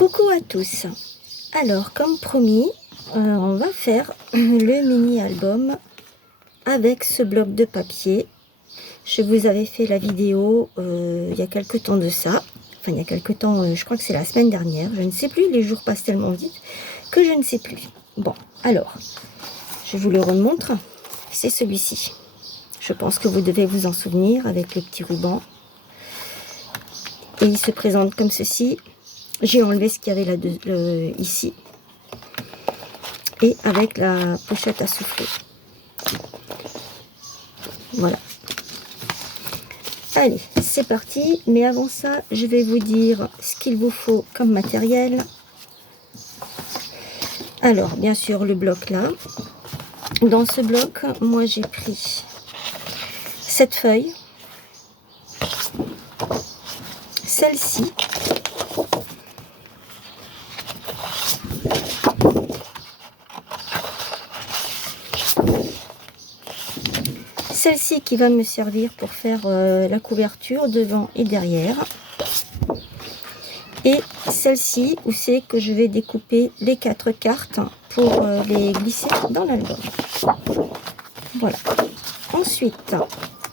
Coucou à tous. Alors, comme promis, on va faire le mini-album avec ce bloc de papier. Je vous avais fait la vidéo il y a quelques temps de ça. Enfin, il y a quelques temps, je crois que c'est la semaine dernière. Je ne sais plus, les jours passent tellement vite que je ne sais plus. Bon, alors, je vous le remontre. C'est celui-ci. Je pense que vous devez vous en souvenir avec le petit ruban. Et il se présente comme ceci. J'ai enlevé ce qu'il y avait là ici. Et avec la pochette à souffler. Voilà. Allez, c'est parti. Mais avant ça, je vais vous dire ce qu'il vous faut comme matériel. Alors, bien sûr, le bloc là. Dans ce bloc, moi j'ai pris cette feuille. Celle-ci. Celle-ci qui va me servir pour faire la couverture devant et derrière. Et celle-ci où c'est que je vais découper les 4 cartes pour les glisser dans l'album. Voilà. Ensuite,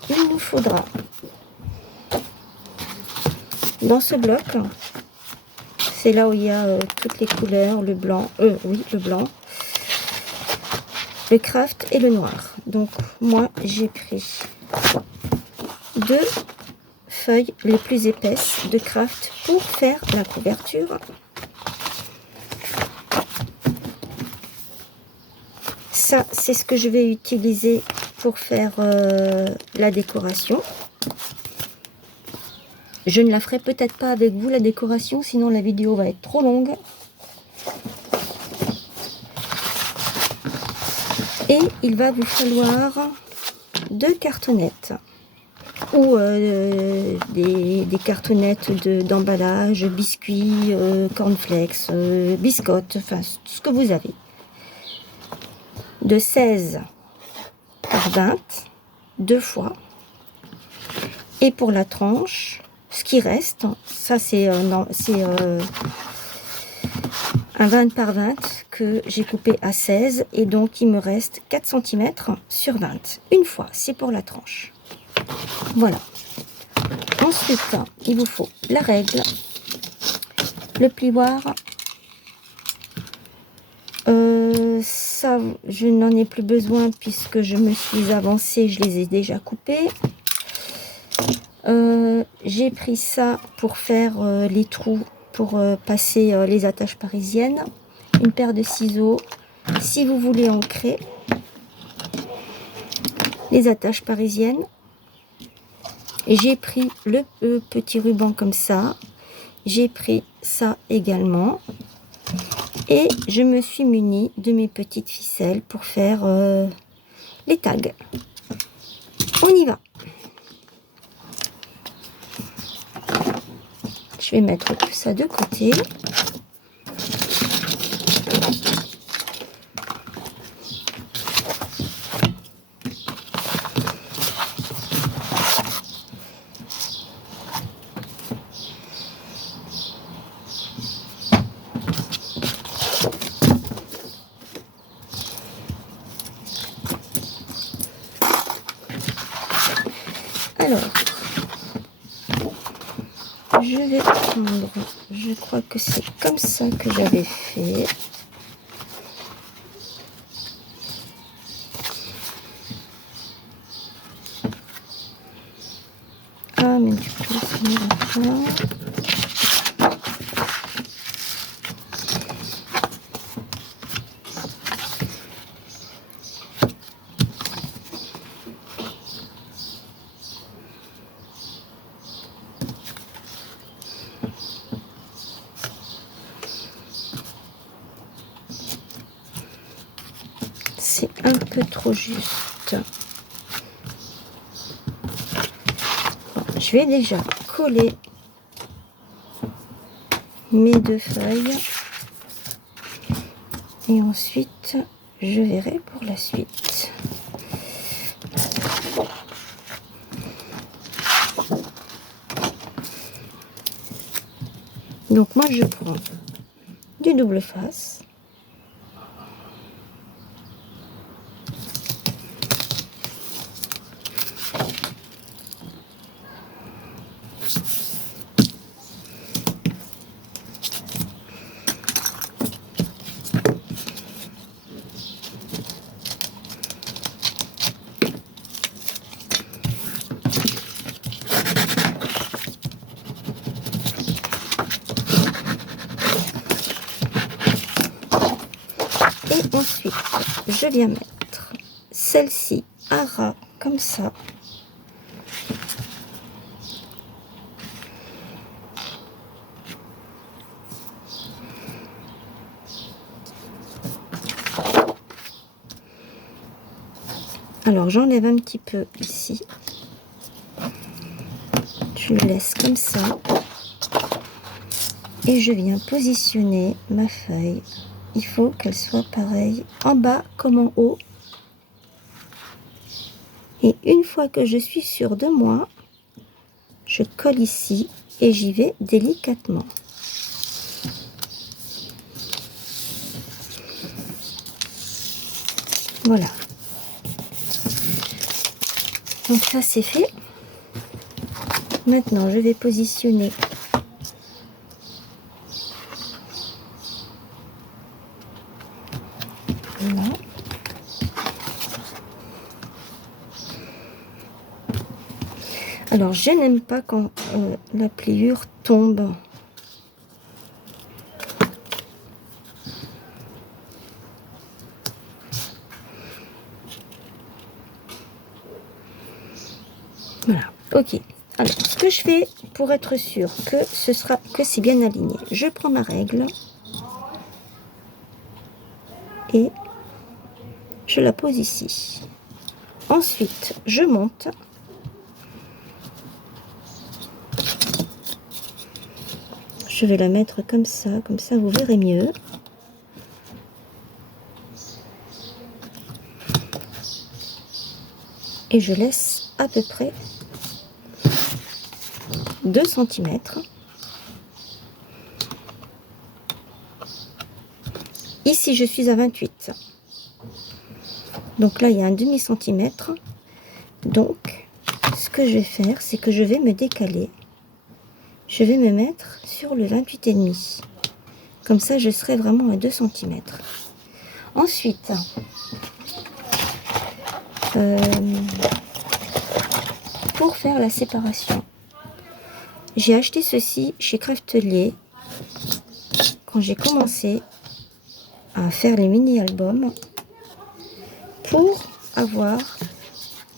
il nous faudra dans ce bloc, c'est là où il y a toutes les couleurs, le blanc, oui, le blanc, le craft et le noir. Donc moi j'ai pris 2 feuilles les plus épaisses de craft pour faire la couverture. Ça c'est ce que je vais utiliser pour faire la décoration. Je ne la ferai peut-être pas avec vous la décoration, sinon la vidéo va être trop longue. Et il va vous falloir 2 cartonnettes ou des cartonnettes d'emballage, biscuits, cornflakes, biscottes, enfin ce que vous avez. De 16 par 20, 2 fois. Et pour la tranche, ce qui reste, ça c'est un 20 par 20 que j'ai coupé à 16 et donc il me reste 4 cm sur 20. Une fois, c'est pour la tranche. Voilà. Ensuite, il vous faut la règle, le plioir. Ça, je n'en ai plus besoin puisque je me suis avancée, je les ai déjà coupés. J'ai pris ça pour faire les trous, pour passer les attaches parisiennes. Une paire de ciseaux. Si vous voulez ancrer les attaches parisiennes. J'ai pris le petit ruban comme ça. J'ai pris ça également. Et je me suis munie de mes petites ficelles pour faire les tags. On y va. Je vais mettre tout ça de côté. Alors, je vais prendre, je crois que c'est comme ça que j'avais fait. Ah, mais du coup, ça ne va pas. C'est un peu trop juste. Bon, je vais déjà coller mes 2 feuilles. Et ensuite, je verrai pour la suite. Donc moi je prends du double face. Et ensuite, je viens mettre celle-ci à ras comme ça. Alors j'enlève un petit peu ici. Je le laisse comme ça. Et je viens positionner ma feuille. Il faut qu'elle soit pareille en bas comme en haut. Et une fois que je suis sûre de moi, je colle ici et j'y vais délicatement. Voilà. Donc ça c'est fait. Maintenant je vais positionner là. Alors je n'aime pas quand la pliure tombe. Voilà, ok. Alors, ce que je fais pour être sûr que c'est bien aligné, je prends ma règle et je la pose ici. Ensuite, je monte. Je vais la mettre comme ça vous verrez mieux. Et je laisse à peu près 2 cm. Ici, je suis à 28. Donc là, il y a un demi-centimètre. Donc, ce que je vais faire, c'est que je vais me décaler. Je vais me mettre sur le 28,5. Comme ça, je serai vraiment à 2 cm. Ensuite, pour faire la séparation, j'ai acheté ceci chez Craftelier quand j'ai commencé à faire les mini-albums pour avoir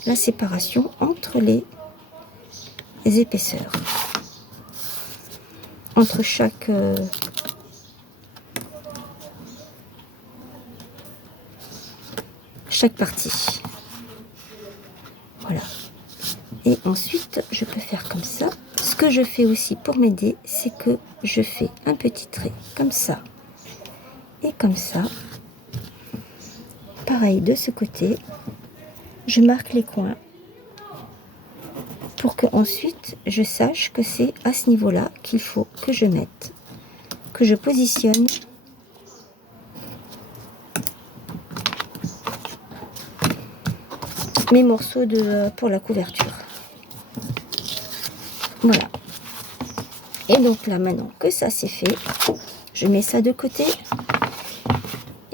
la séparation entre les épaisseurs, entre chaque partie. Voilà. Et ensuite, je peux faire comme ça. Ce que je fais aussi pour m'aider, c'est que je fais un petit trait comme ça et comme ça. Pareil de ce côté. Je marque les coins pour que ensuite je sache que c'est à ce niveau-là qu'il faut que je mette, que je positionne mes morceaux pour la couverture. Voilà. Et donc là, maintenant que ça c'est fait, je mets ça de côté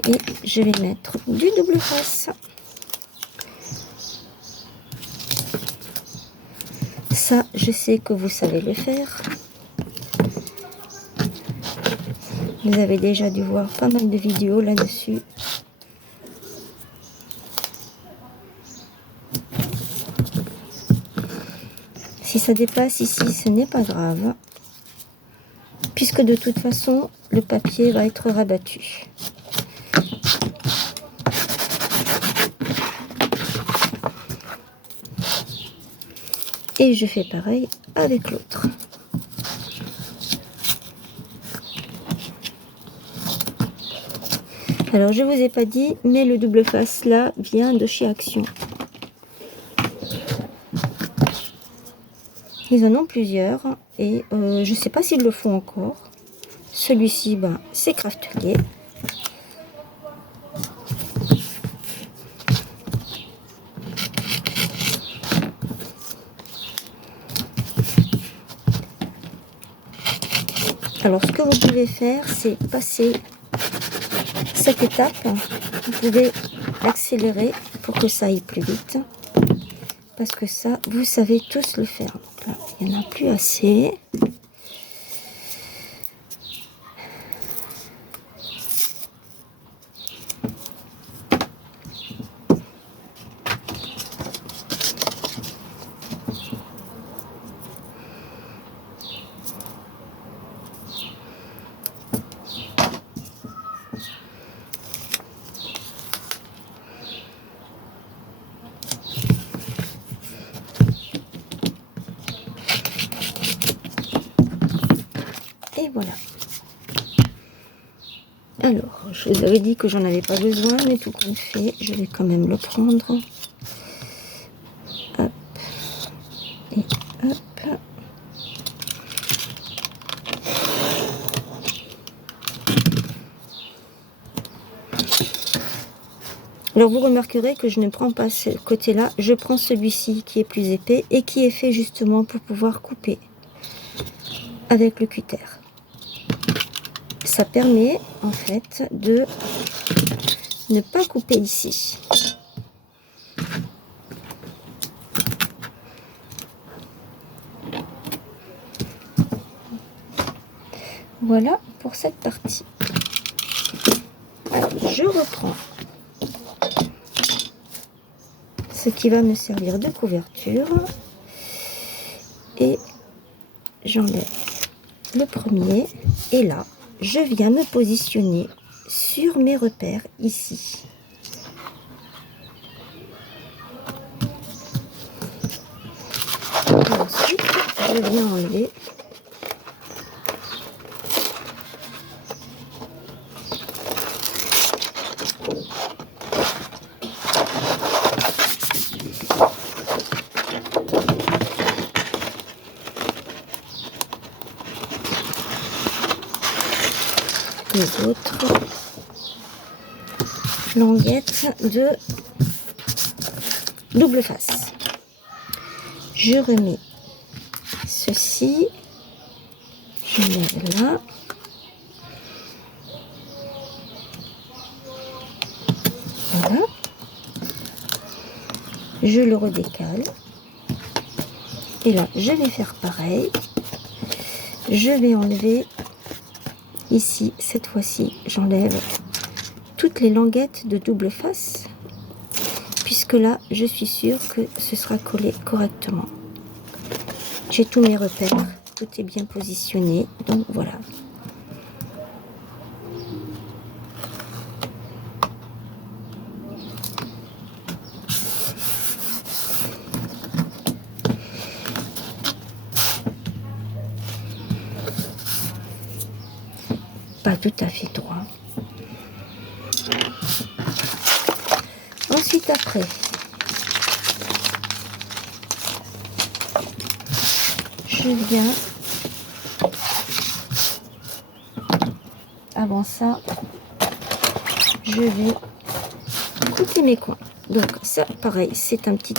et je vais mettre du double face. Ça, je sais que vous savez le faire. Vous avez déjà dû voir pas mal de vidéos là-dessus. Si ça dépasse ici, ce n'est pas grave, puisque de toute façon, le papier va être rabattu. Et je fais pareil avec l'autre. Alors, je vous ai pas dit, mais le double face là vient de chez Action. Ils en ont plusieurs et je sais pas s'ils le font encore. Celui-ci, ben, c'est Craftelier. Alors, ce que vous pouvez faire, c'est passer cette étape. Vous pouvez accélérer pour que ça aille plus vite. Parce que ça, vous savez tous le faire. Donc là, il n'y en a plus assez. Et voilà. Alors, je vous avais dit que j'en avais pas besoin, mais tout compte fait, je vais quand même le prendre. Hop. Et hop. Alors, vous remarquerez que je ne prends pas ce côté-là, je prends celui-ci qui est plus épais et qui est fait justement pour pouvoir couper avec le cutter. Ça permet en fait de ne pas couper ici. Voilà pour cette partie. Alors, je reprends ce qui va me servir de couverture et j'enlève le premier et là je viens me positionner sur mes repères ici. Et ensuite je viens enlever les autres languettes de double face. Je remets ceci, je mets là, voilà, je le redécale et là je vais faire pareil, je vais enlever ici, cette fois-ci, j'enlève toutes les languettes de double face, puisque là, je suis sûre que ce sera collé correctement. J'ai tous mes repères, tout est bien positionné, donc voilà. Pas tout à fait droit. Ensuite, après, je viens, avant ça, je vais couper mes coins. Donc ça, pareil, c'est un petit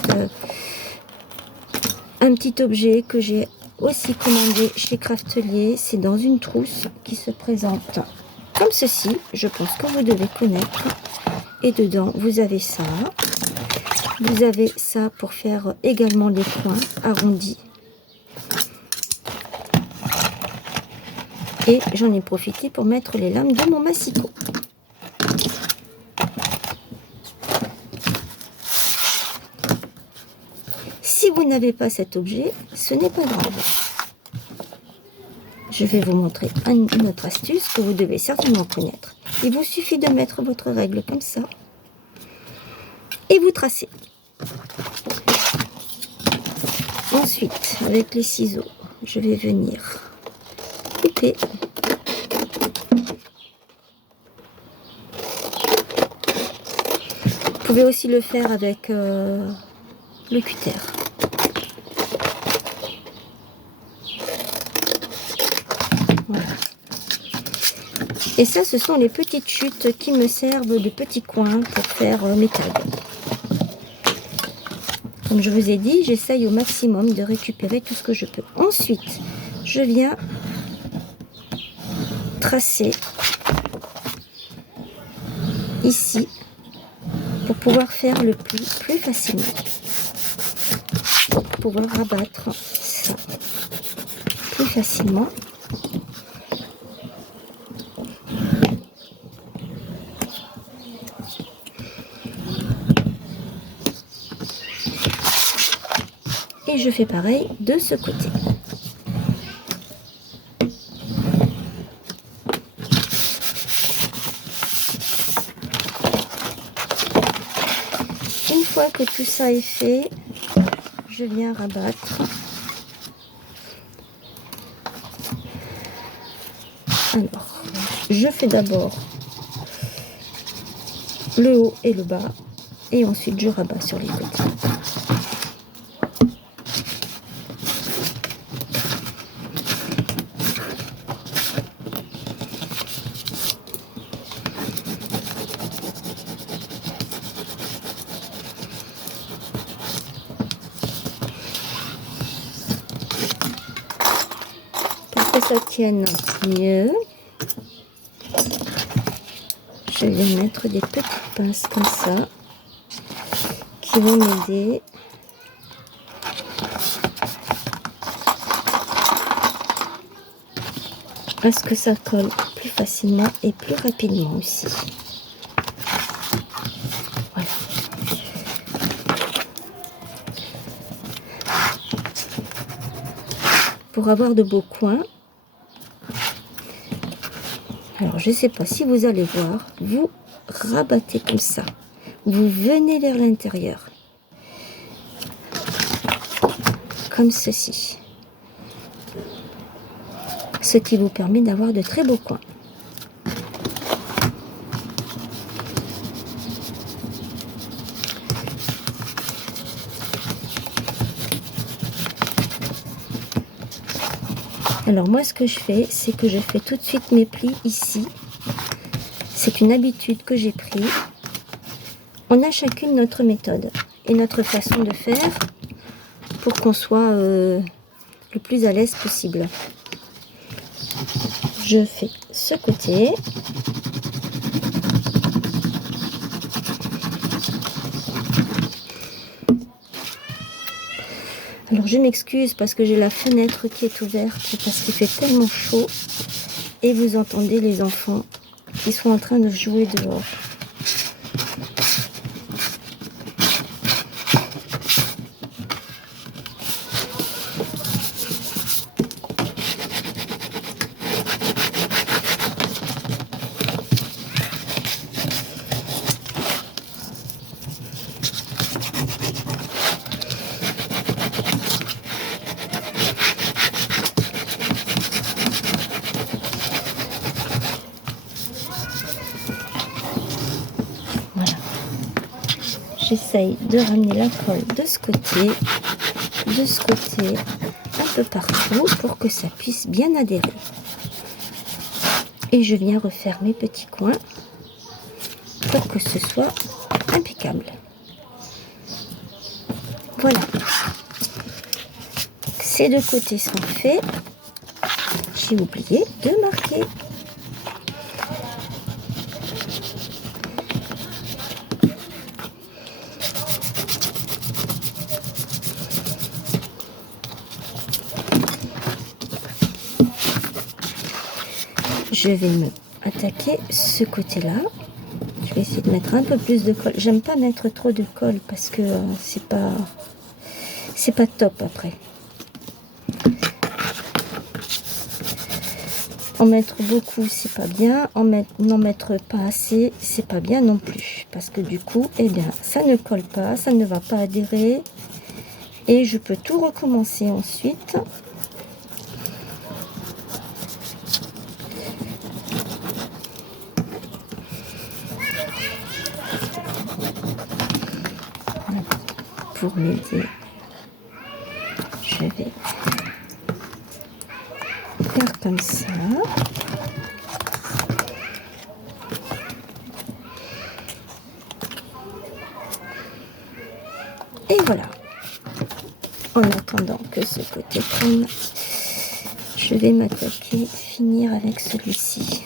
objet que j'ai aussi commandé chez Craftelier. C'est dans une trousse qui se présente comme ceci. Je pense que vous devez connaître. Et dedans, vous avez ça. Vous avez ça pour faire également les coins arrondis. Et j'en ai profité pour mettre les lames de mon massicot. Si vous n'avez pas cet objet, ce n'est pas grave. Je vais vous montrer une autre astuce que vous devez certainement connaître. Il vous suffit de mettre votre règle comme ça et vous tracez. Ensuite, avec les ciseaux, je vais venir couper. Vous pouvez aussi le faire avec le cutter. Voilà. Et ça, ce sont les petites chutes qui me servent de petits coins pour faire mes tags. Comme je vous ai dit, j'essaye au maximum de récupérer tout ce que je peux. Ensuite, je viens tracer ici pour pouvoir faire le pli plus facilement. Pour pouvoir rabattre ça plus facilement. Et je fais pareil de ce côté. Une fois que tout ça est fait, je viens rabattre. Alors, je fais d'abord le haut et le bas, et ensuite je rabats sur les côtés. Pour que ça tienne mieux, je vais mettre des petites pinces comme ça qui vont m'aider à ce que ça colle plus facilement et plus rapidement aussi. Voilà. Pour avoir de beaux coins, alors je ne sais pas si vous allez voir, vous rabattez comme ça, vous venez vers l'intérieur, comme ceci, ce qui vous permet d'avoir de très beaux coins. Alors moi ce que je fais, c'est que je fais tout de suite mes plis ici. C'est une habitude que j'ai prise. On a chacune notre méthode et notre façon de faire pour qu'on soit le plus à l'aise possible. Je fais ce côté. Alors je m'excuse parce que j'ai la fenêtre qui est ouverte parce qu'il fait tellement chaud et vous entendez les enfants qui sont en train de jouer dehors. J'essaye de ramener la colle de ce côté, un peu partout pour que ça puisse bien adhérer. Et je viens refaire mes petits coins pour que ce soit impeccable. Voilà. Ces deux côtés sont faits. J'ai oublié de marquer. Je vais me attaquer ce côté-là. Je vais essayer de mettre un peu plus de colle. J'aime pas mettre trop de colle parce que c'est pas top après. En mettre beaucoup, c'est pas bien. N'en mettre pas assez, c'est pas bien non plus. Parce que du coup, eh bien, ça ne colle pas, ça ne va pas adhérer. Et je peux tout recommencer ensuite. Pour m'aider, je vais faire comme ça. En attendant que ce côté prenne, je vais m'attaquer, finir avec celui-ci.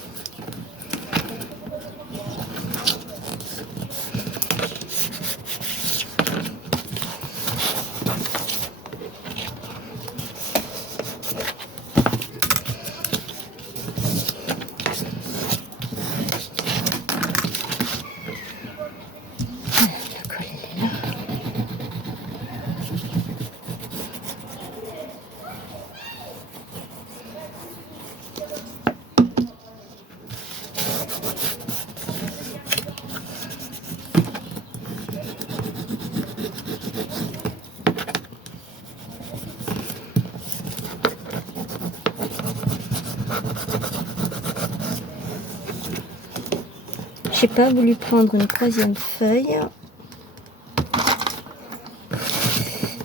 J'ai pas voulu prendre une troisième feuille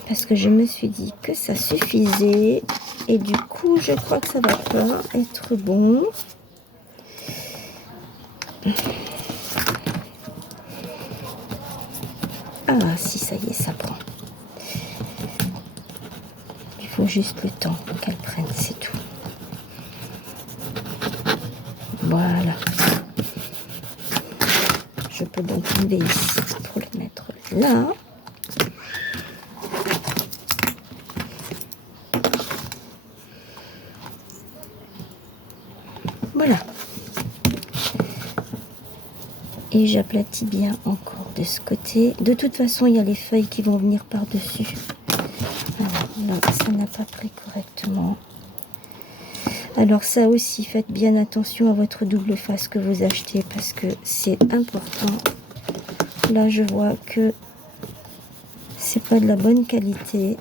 parce que je me suis dit que ça suffisait et du coup je crois que ça va pas être bon. Ah si, ça y est, ça prend. Il faut juste le temps qu'elle prenne, c'est tout. Voilà. Je peux donc enlever ici pour le mettre là. Voilà. Et j'aplatis bien encore de ce côté. De toute façon, il y a les feuilles qui vont venir par-dessus. Voilà, là, ça n'a pas pris correctement. Alors ça aussi, faites bien attention à votre double face que vous achetez parce que c'est important. Là, je vois que c'est pas de la bonne qualité.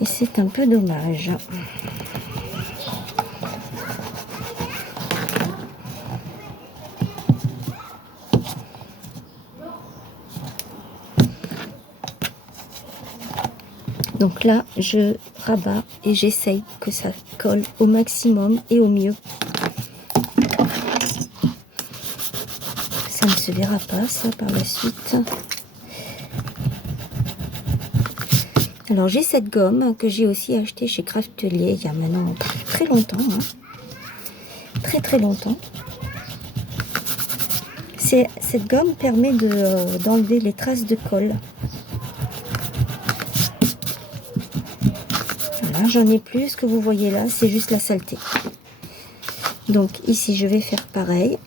Et c'est un peu dommage. Donc là, je rabats et j'essaye que ça colle au maximum et au mieux. Ça ne se verra pas, ça, par la suite. Alors, j'ai cette gomme que j'ai aussi achetée chez Craftelier il y a maintenant très longtemps. Hein. Très, très longtemps. Cette gomme permet d'enlever les traces de colle. Voilà, j'en ai plus. Ce que vous voyez là, c'est juste la saleté. Donc, ici, je vais faire pareil.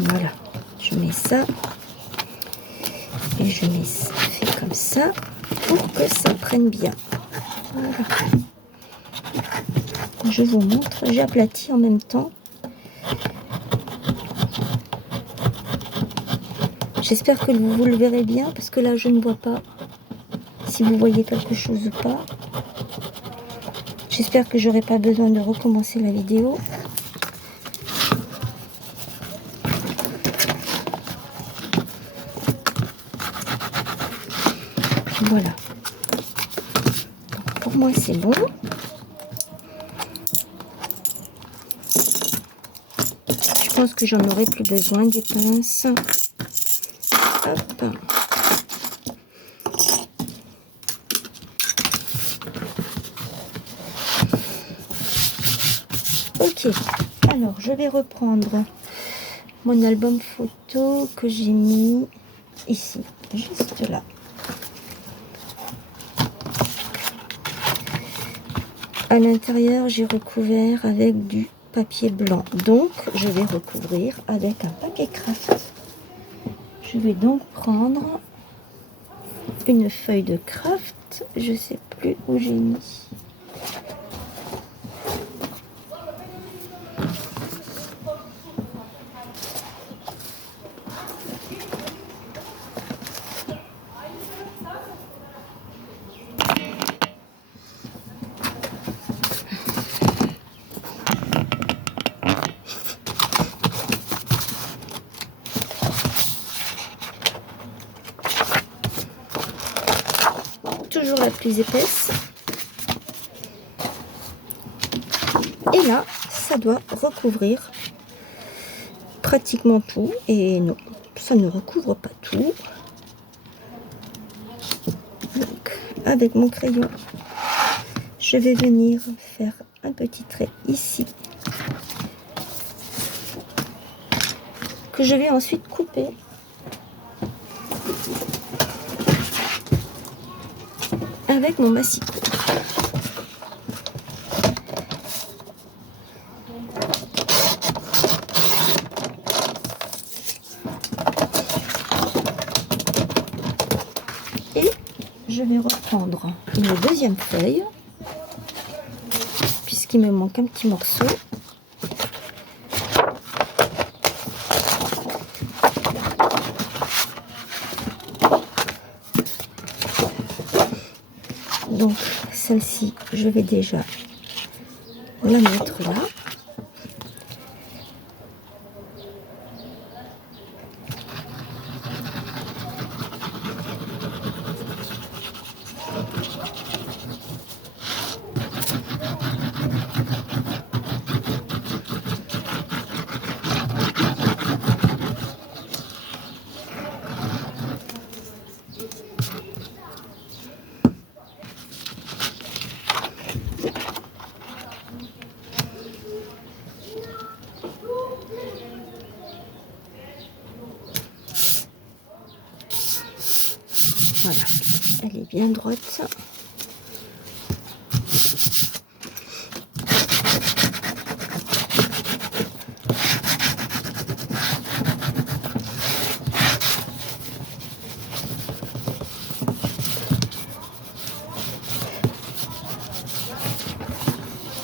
Voilà, je mets ça et je mets ça, fait comme ça pour que ça prenne bien. Voilà. Je vous montre, j'aplatis en même temps. J'espère que vous le verrez bien parce que là je ne vois pas si vous voyez quelque chose ou pas. J'espère que j'aurai pas besoin de recommencer la vidéo. Voilà. Donc pour moi c'est bon. Je pense que j'en aurai plus besoin des pinces. Hop. Ok. Alors je vais reprendre mon album photo que j'ai mis ici, juste là. À l'intérieur, j'ai recouvert avec du papier blanc. Donc, je vais recouvrir avec un paquet craft. Je vais donc prendre une feuille de craft. Je sais plus où j'ai mis. toujours la plus épaisse. Et là, ça doit recouvrir pratiquement tout. Et non, ça ne recouvre pas tout. Donc, avec mon crayon, je vais venir faire un petit trait ici, que je vais ensuite couper. Avec mon massicot. Et je vais reprendre une deuxième feuille, puisqu'il me manque un petit morceau. Donc celle-ci, je vais déjà la mettre là. Voilà, elle est bien droite.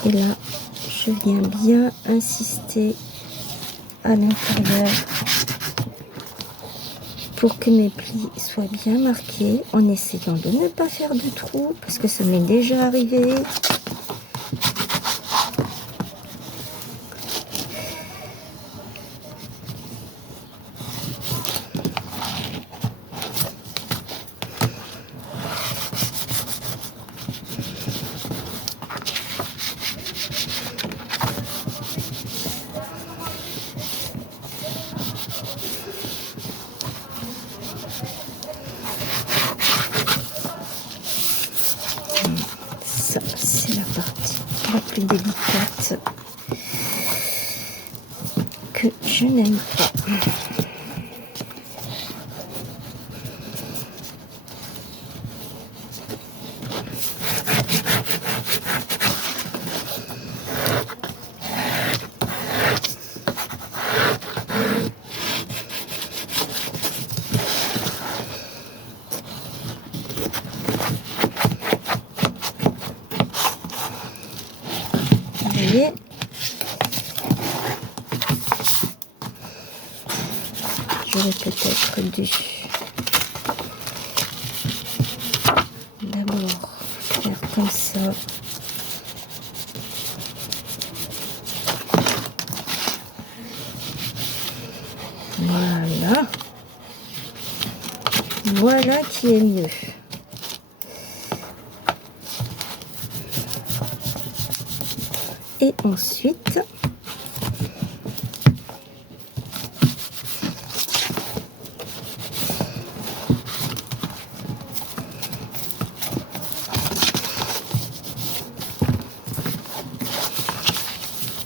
Et là, je viens bien insister à l'intérieur pour que mes plis soient bien marqués, en essayant de ne pas faire de trous, parce que ça m'est déjà arrivé. Ça, c'est la partie la plus délicate que je n'aime pas. J'aurais peut-être dû d'abord faire comme ça. Voilà. Voilà qui est mieux. Et ensuite,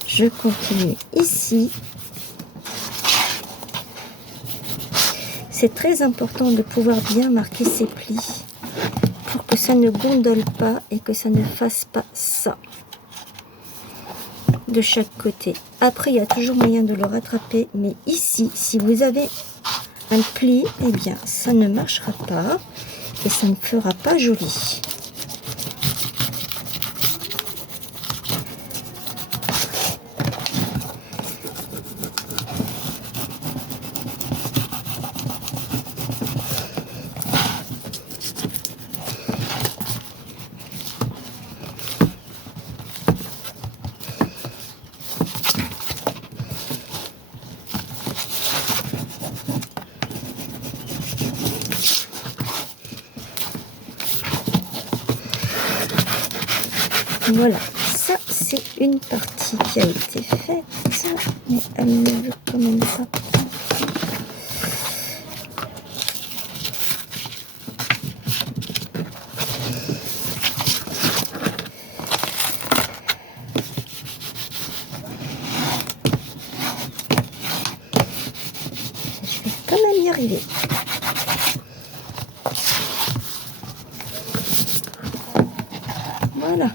je continue ici. C'est très important de pouvoir bien marquer ses plis pour que ça ne gondole pas et que ça ne fasse pas ça de chaque côté. Après, il y a toujours moyen de le rattraper, mais ici, si vous avez un pli, eh bien, ça ne marchera pas et ça ne fera pas joli. Voilà, ça c'est une partie qui a été faite, mais elle ne veut quand même pas. Je vais quand même y arriver. Voilà.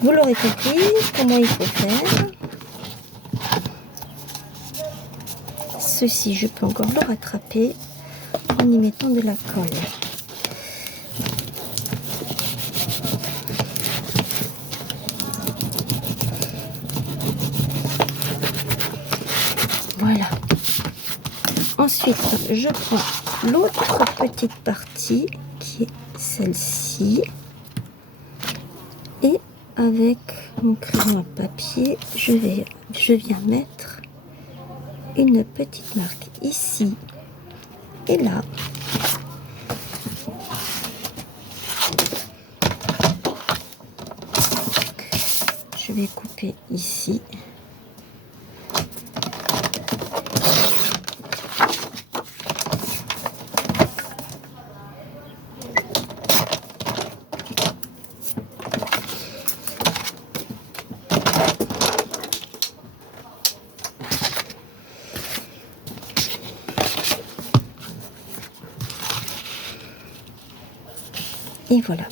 Vous l'aurez compris, comment il faut faire. Ceci, je peux encore le rattraper en y mettant de la colle. Voilà. Ensuite, je prends l'autre petite partie qui est celle-ci. Et avec mon crayon à papier, je viens mettre une petite marque ici et là. Je vais couper ici. Et voilà.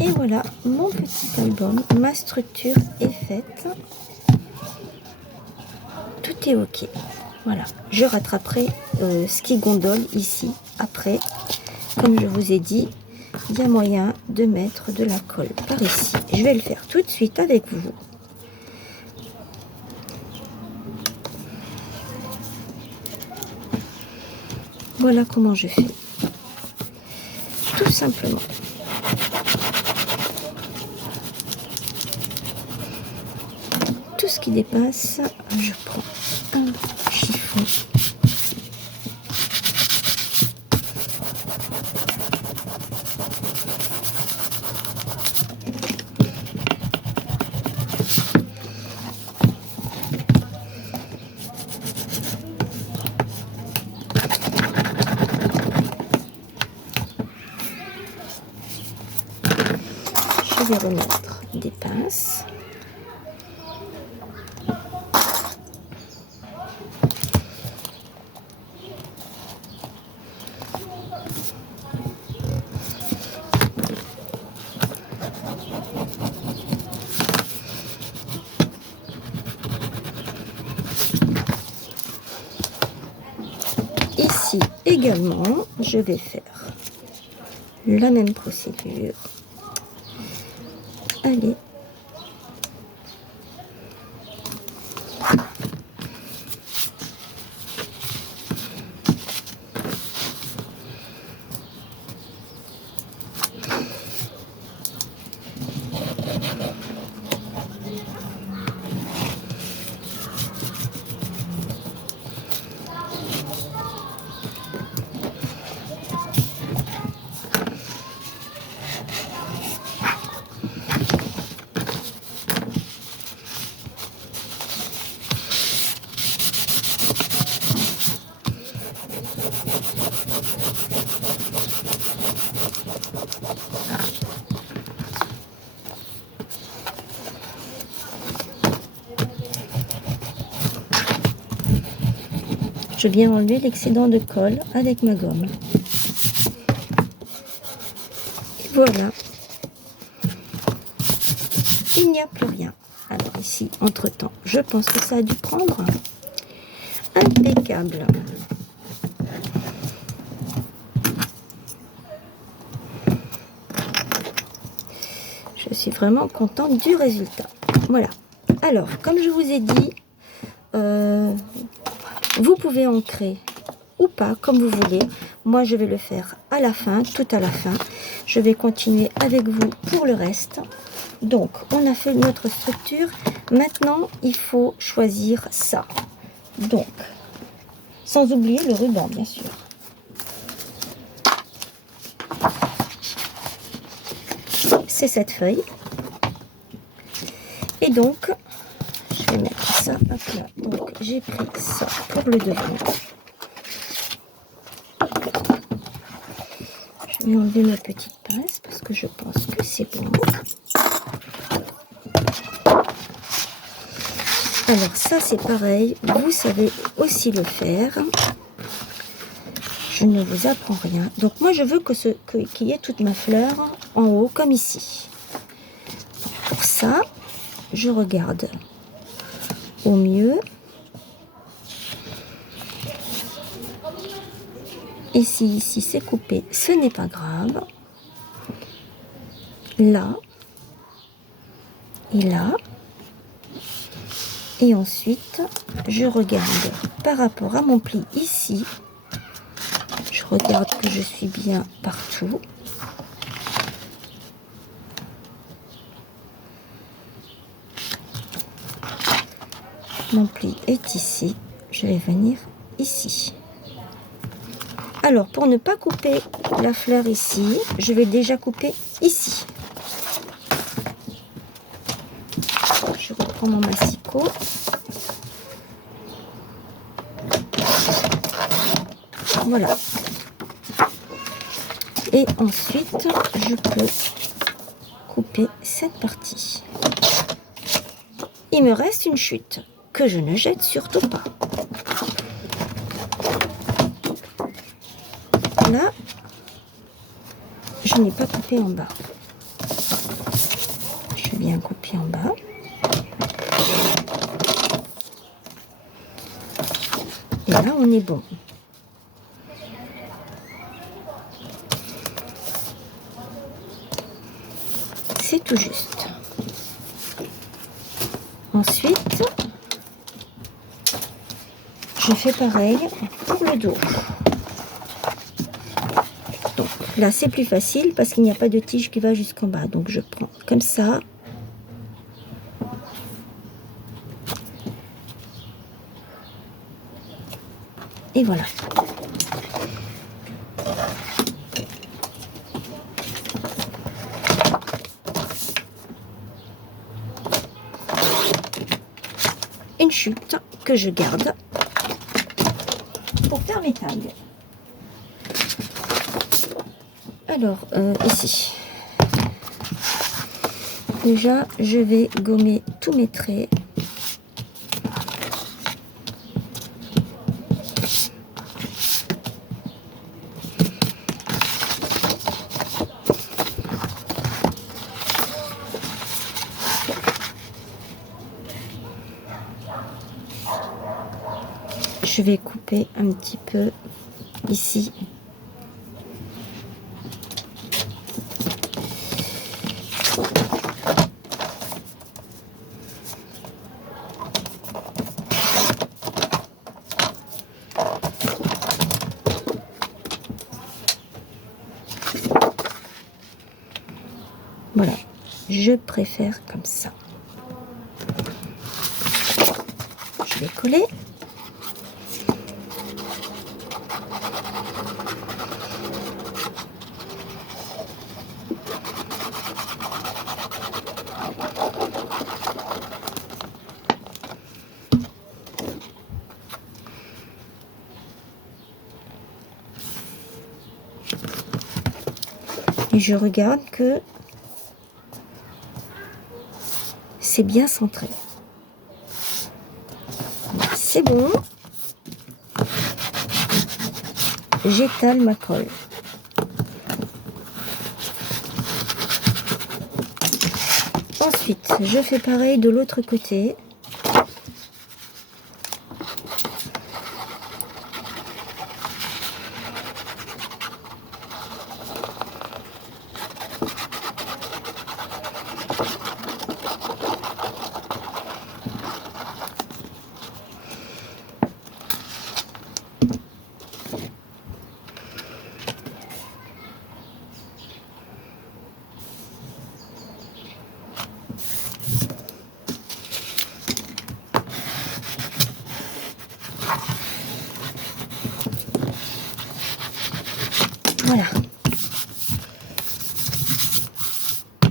Et voilà, mon petit album, ma structure est faite. Tout est ok. Voilà, je rattraperai ce qui gondole ici. Après, comme je vous ai dit, il y a moyen de mettre de la colle par ici. Je vais le faire tout de suite avec vous. Voilà comment je fais. Tout simplement. Tout ce qui dépasse, je prends un chiffon. Je vais remettre des pinces. Ici également, je vais faire la même procédure. Allez. Je viens enlever l'excédent de colle avec ma gomme. Et voilà. Il n'y a plus rien. Alors ici, entre-temps, je pense que ça a dû prendre. Impeccable. Je suis vraiment contente du résultat. Voilà. Alors, comme je vous ai dit, vous pouvez ancrer ou pas, comme vous voulez. Moi, je vais le faire à la fin, tout à la fin. Je vais continuer avec vous pour le reste. Donc, on a fait notre structure. Maintenant, il faut choisir ça. Donc, sans oublier le ruban, bien sûr. C'est cette feuille. Et donc, je vais mettre ça hop là. Donc, j'ai pris ça pour le devant. Je vais enlever ma petite pince parce que je pense que c'est bon. Alors ça c'est pareil, vous savez aussi le faire. Je ne vous apprends rien. Donc moi je veux qu'il y ait toute ma fleur en haut comme ici. Pour ça, je regarde au mieux. Ici c'est coupé, ce n'est pas grave. Là et là. Et ensuite, je regarde par rapport à mon pli ici. Je regarde que je suis bien partout. Mon pli est ici. Je vais venir ici. Alors, pour ne pas couper la fleur ici, je vais déjà couper ici. Je reprends mon massicot. Voilà. Et ensuite, je peux couper cette partie. Il me reste une chute que je ne jette surtout pas. Là, je n'ai pas coupé en bas. Je viens couper en bas. Et là, on est bon. C'est tout juste. Ensuite, je fais pareil pour le dos. Donc là, c'est plus facile parce qu'il n'y a pas de tige qui va jusqu'en bas. Donc je prends comme ça. Et voilà. Une chute que je garde pour faire mes tags. Alors, ici, déjà, je vais gommer tous mes traits. Je vais couper un petit peu ici. Voilà, je préfère comme ça. Je vais coller. Et je regarde que c'est bien centré. C'est bon. j'étale ma colle. Ensuite, je fais pareil de l'autre côté. Voilà.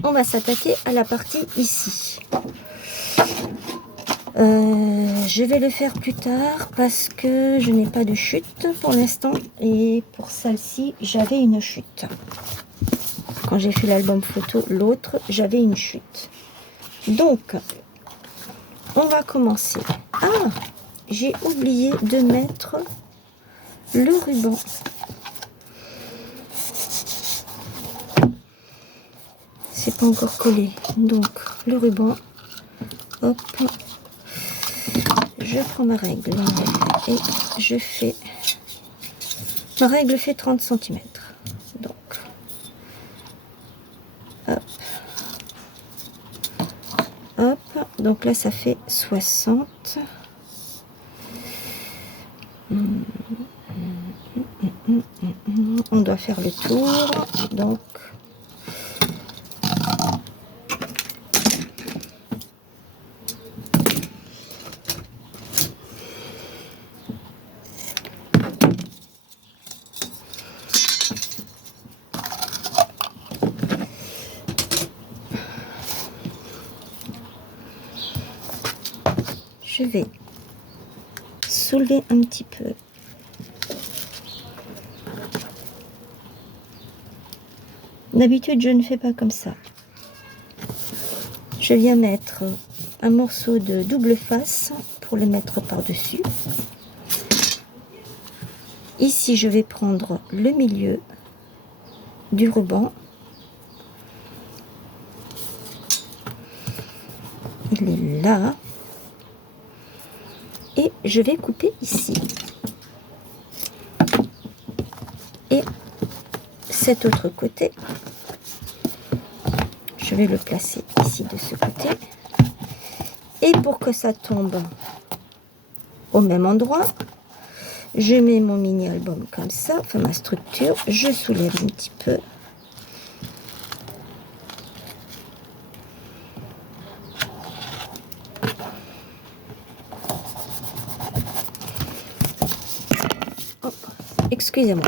On va s'attaquer à la partie ici. Je vais le faire plus tard parce que je n'ai pas de chute pour l'instant. Et pour celle-ci, j'avais une chute. Quand j'ai fait l'album photo, l'autre, j'avais une chute. Donc, on va commencer. Ah, j'ai oublié de mettre le ruban. C'est pas encore collé. Donc, le ruban. Hop. Je prends ma règle et je fais... Ma règle fait 30 cm. Donc, hop. Hop. Donc là, ça fait 60. On doit faire le tour. Donc, je vais soulever un petit peu. D'habitude, je ne fais pas comme ça. Je viens mettre un morceau de double face pour le mettre par-dessus. Ici, je vais prendre le milieu du ruban. Il est là. Et je vais couper ici. Et cet autre côté, je vais le placer ici de ce côté. Et pour que ça tombe au même endroit, je mets mon mini album comme ça, enfin ma structure, je soulève un petit peu. Excusez-moi.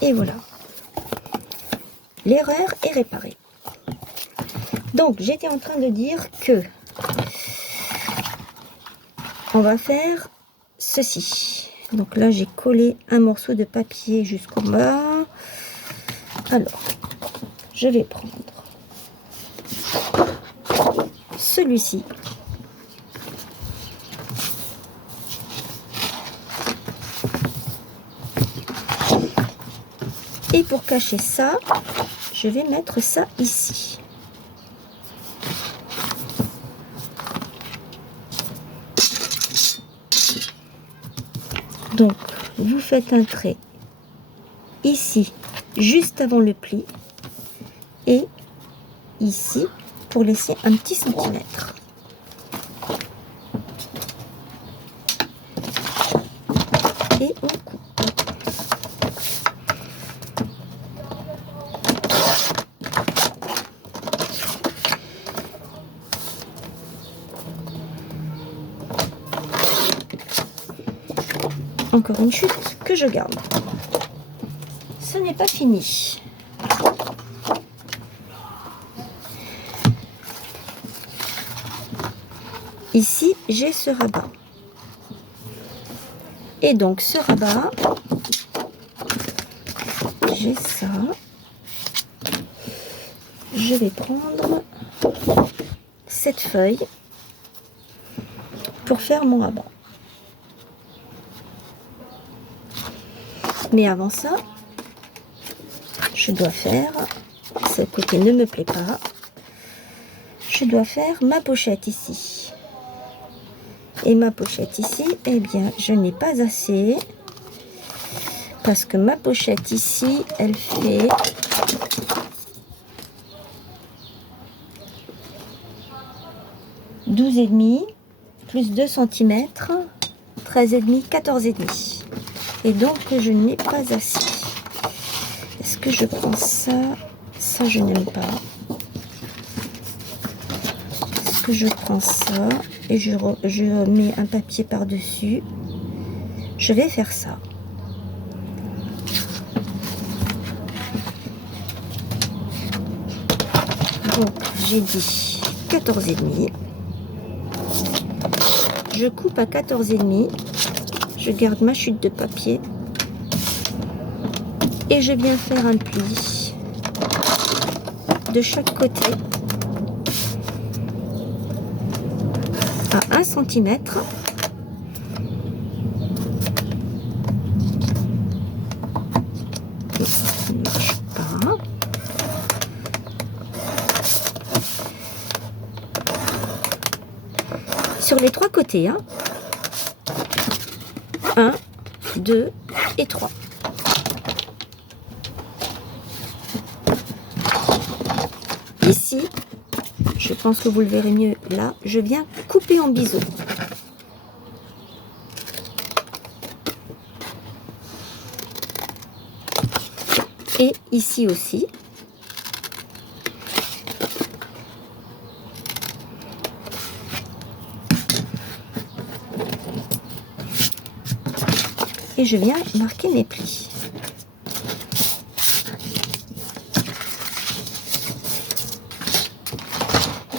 Et voilà. L'erreur est réparée. Donc, j'étais en train de dire que on va faire ceci. Donc là, j'ai collé un morceau de papier jusqu'au bas. Alors, je vais prendre celui-ci. Et pour cacher ça, je vais mettre ça ici. Donc, vous faites un trait ici, juste avant le pli, et ici, pour laisser un petit centimètre. Et on coupe. Encore une chute que je garde. Ce n'est pas fini. Ici, j'ai ce rabat. Et donc, ce rabat, j'ai ça. je vais prendre cette feuille pour faire mon rabat. Mais avant ça, je dois faire, ce côté ne me plaît pas, je dois faire ma pochette ici. Et ma pochette ici, eh bien, je n'ai pas assez, parce que ma pochette ici, elle fait 12,5 plus 2 cm, 13,5, 14,5. Et donc, je n'ai pas assez. Est-ce que je prends ça? Ça, je n'aime pas. Est-ce que je prends ça et je mets un papier par-dessus? Je vais faire ça. Donc, j'ai dit 14,5. Je coupe à 14,5. Je garde ma chute de papier. Et je viens faire un pli de chaque côté à 1 cm. Ça ne marche pas. Sur les 3 côtés, hein. 1, 2 et 3. Ici, je pense que vous le verrez mieux là, je viens couper en biseau. Et ici aussi. Et je viens marquer mes plis.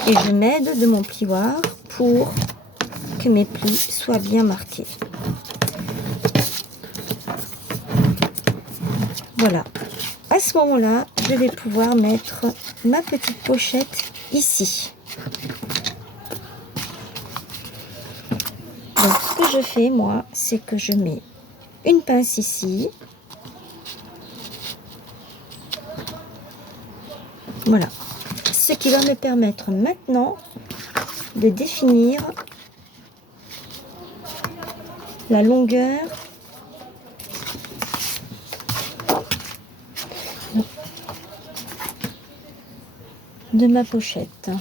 Et je m'aide de mon plioir pour que mes plis soient bien marqués. Voilà. À ce moment-là, je vais pouvoir mettre ma petite pochette ici. Donc, ce que je fais, moi, c'est que je mets une pince ici. Voilà. Ce qui va me permettre maintenant de définir la longueur de ma pochette.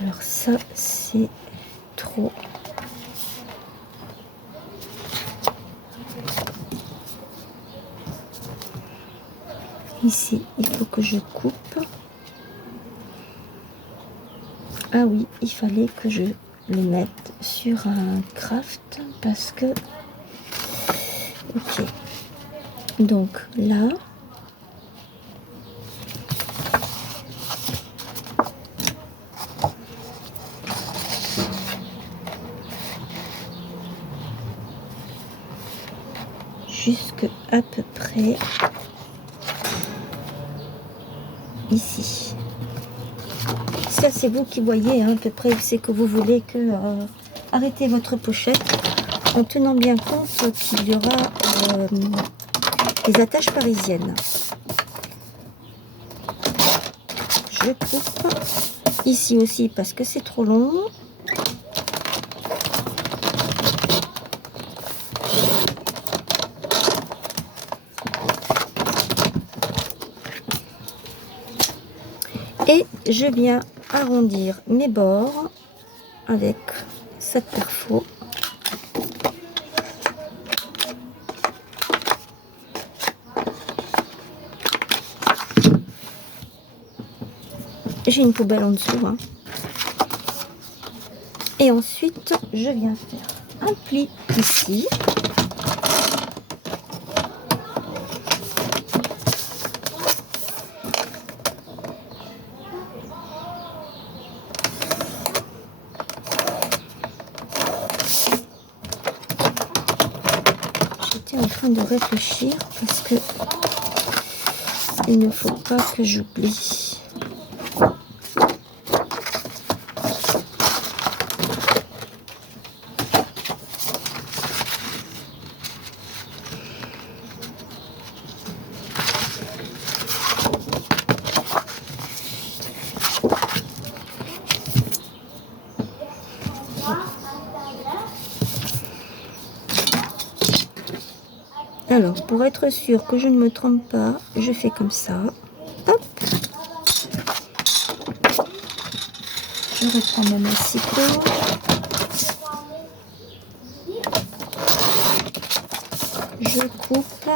Alors ça, c'est trop. Ici, il faut que je coupe. Ah oui, il fallait que je le mette sur un craft parce que... Ok. Donc là... jusque à peu près ici. Ça, c'est vous qui voyez hein, à peu près où c'est que vous voulez que arrêtez votre pochette en tenant bien compte qu'il y aura des attaches parisiennes. Je coupe ici aussi parce que c'est trop long. Et je viens arrondir mes bords avec cette perfo. J'ai une poubelle en dessous. Hein. Et ensuite, je viens faire un pli ici. En train de réfléchir parce que il ne faut pas que j'oublie. Alors, pour être sûr que je ne me trompe pas, je fais comme ça. Hop. Je reprends mon massicot. Je coupe.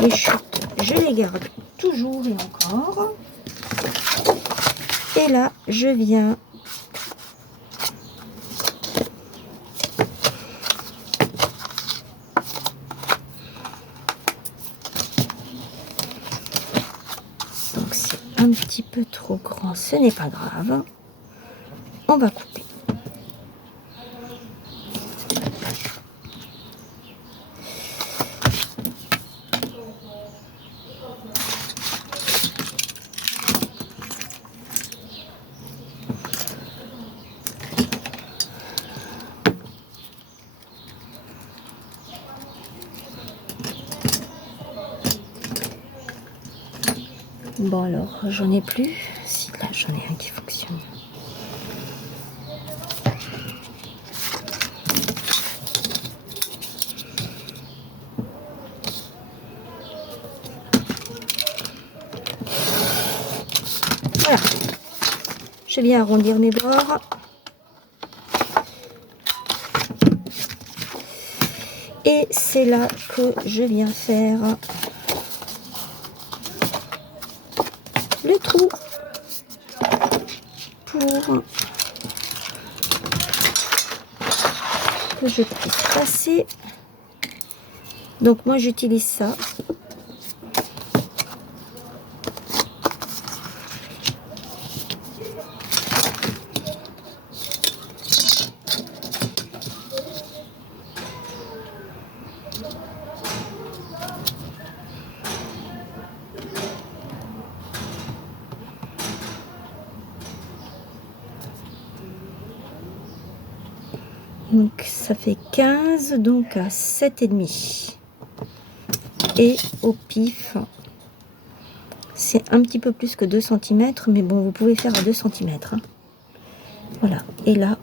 Les chutes, je les garde toujours et encore. Et là, je viens un petit peu trop grand, ce n'est pas grave, on va couper. Bon alors, j'en ai plus. Si là, j'en ai un qui fonctionne. Voilà. Je viens arrondir mes bords. Et c'est là que je viens faire le trou pour que je puisse passer. Donc moi j'utilise ça. Donc ça fait 15, donc à 7,5. Et au pif, c'est un petit peu plus que 2 cm, mais bon, vous pouvez faire à 2 cm. Hein. Voilà, et là,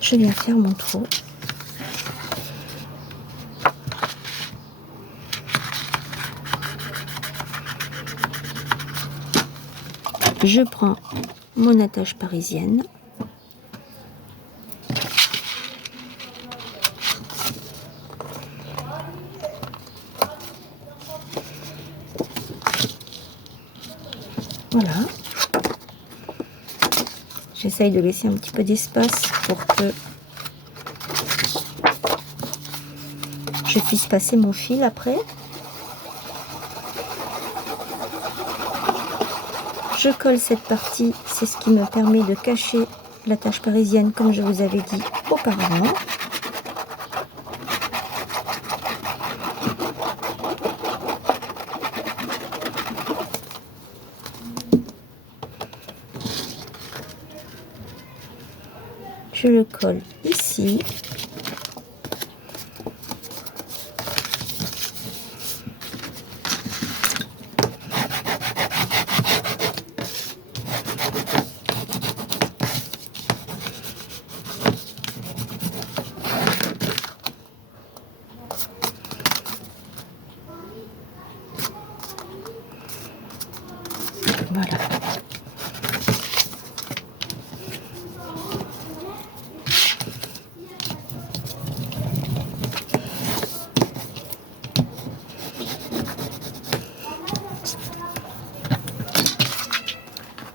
je viens faire mon trou. Je prends mon attache parisienne. Voilà. J'essaye de laisser un petit peu d'espace pour que je puisse passer mon fil après. Je colle cette partie, c'est ce qui me permet de cacher l'attache parisienne comme je vous avais dit auparavant. Je le colle ici. Voilà.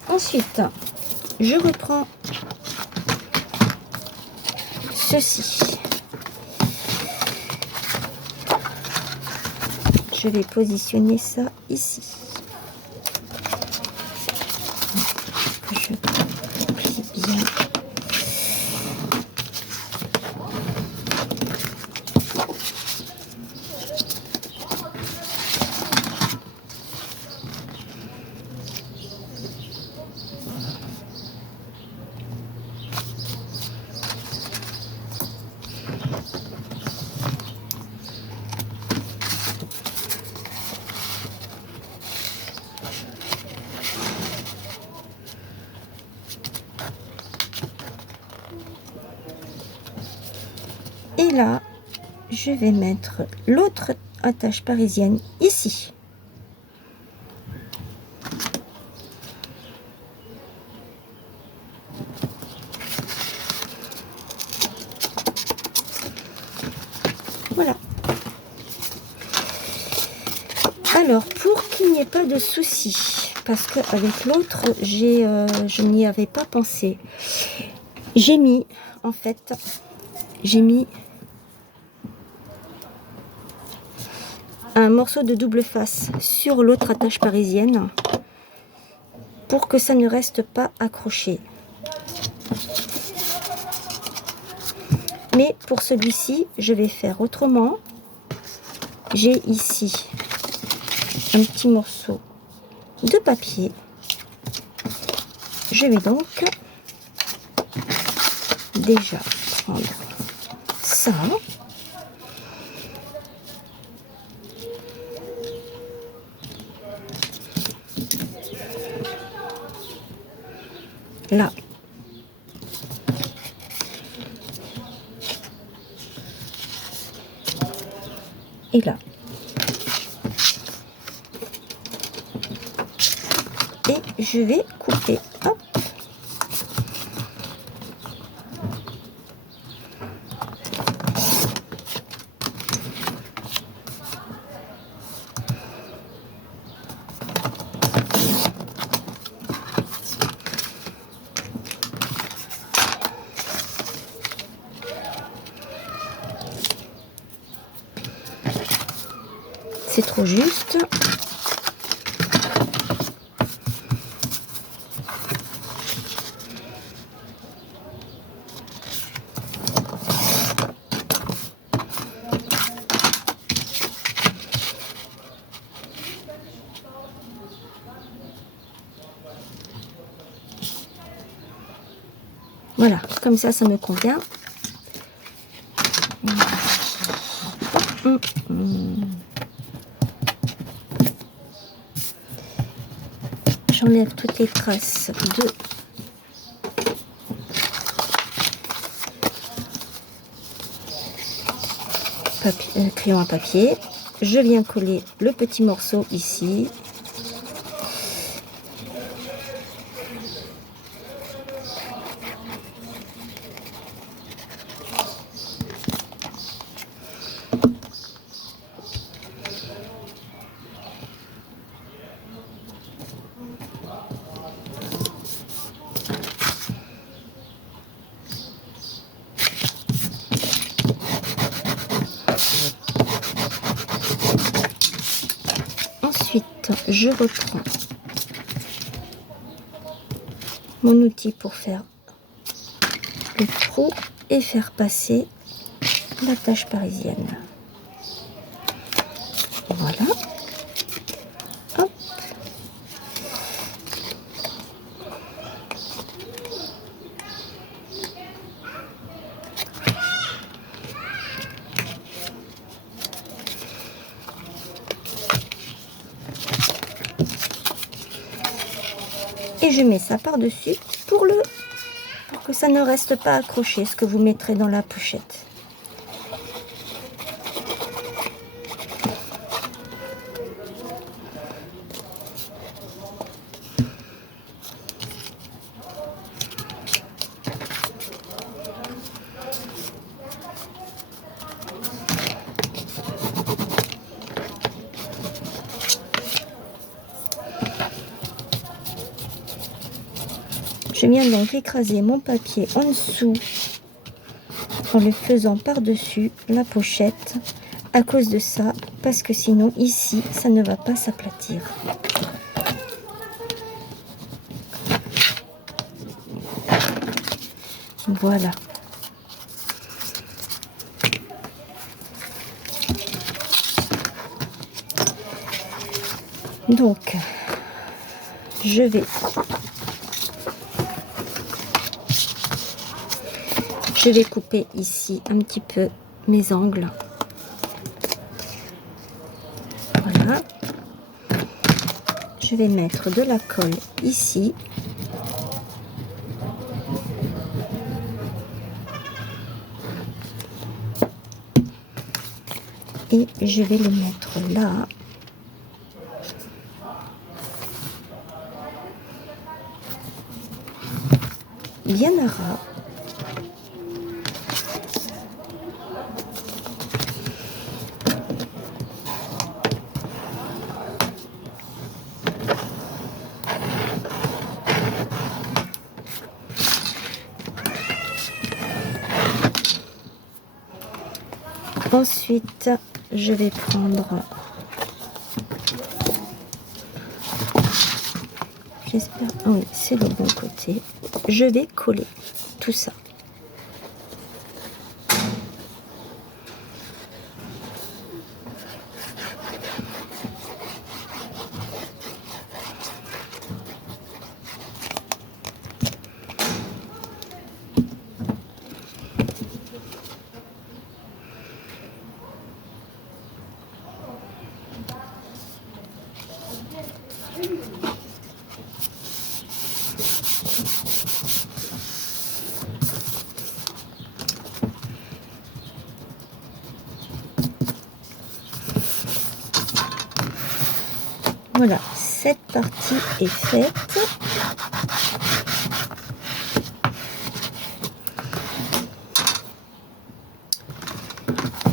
Ensuite, je reprends ceci. Je vais positionner ça ici. Je plie bien. Et là, je vais mettre l'autre attache parisienne ici. Voilà. Alors, pour qu'il n'y ait pas de soucis, parce qu'avec l'autre, je n'y avais pas pensé. J'ai mis, en fait, un morceau de double face sur l'autre attache parisienne pour que ça ne reste pas accroché. Mais pour celui-ci, je vais faire autrement. J'ai ici un petit morceau de papier. Je vais donc déjà prendre ça. Là. Et là. Et je vais couper. Hop. C'est trop juste. Voilà, comme ça me convient. J'enlève toutes les traces de papier, crayon à papier. Je viens coller le petit morceau ici. Ensuite, je reprends mon outil pour faire le trou et faire passer l'attache parisienne. Voilà. Hop. Et je mets ça par-dessus pour que ça ne reste pas accroché, ce que vous mettrez dans la pochette. Je viens donc écraser mon papier en dessous en le faisant par-dessus la pochette à cause de ça, parce que sinon ici ça ne va pas s'aplatir. Voilà. Donc je vais couper ici un petit peu mes angles. Voilà. Je vais mettre de la colle ici. Et je vais le mettre là. Bien à ras. Ensuite, je vais prendre, j'espère, oui, c'est le bon côté. Je vais coller tout ça. Voilà, cette partie est faite.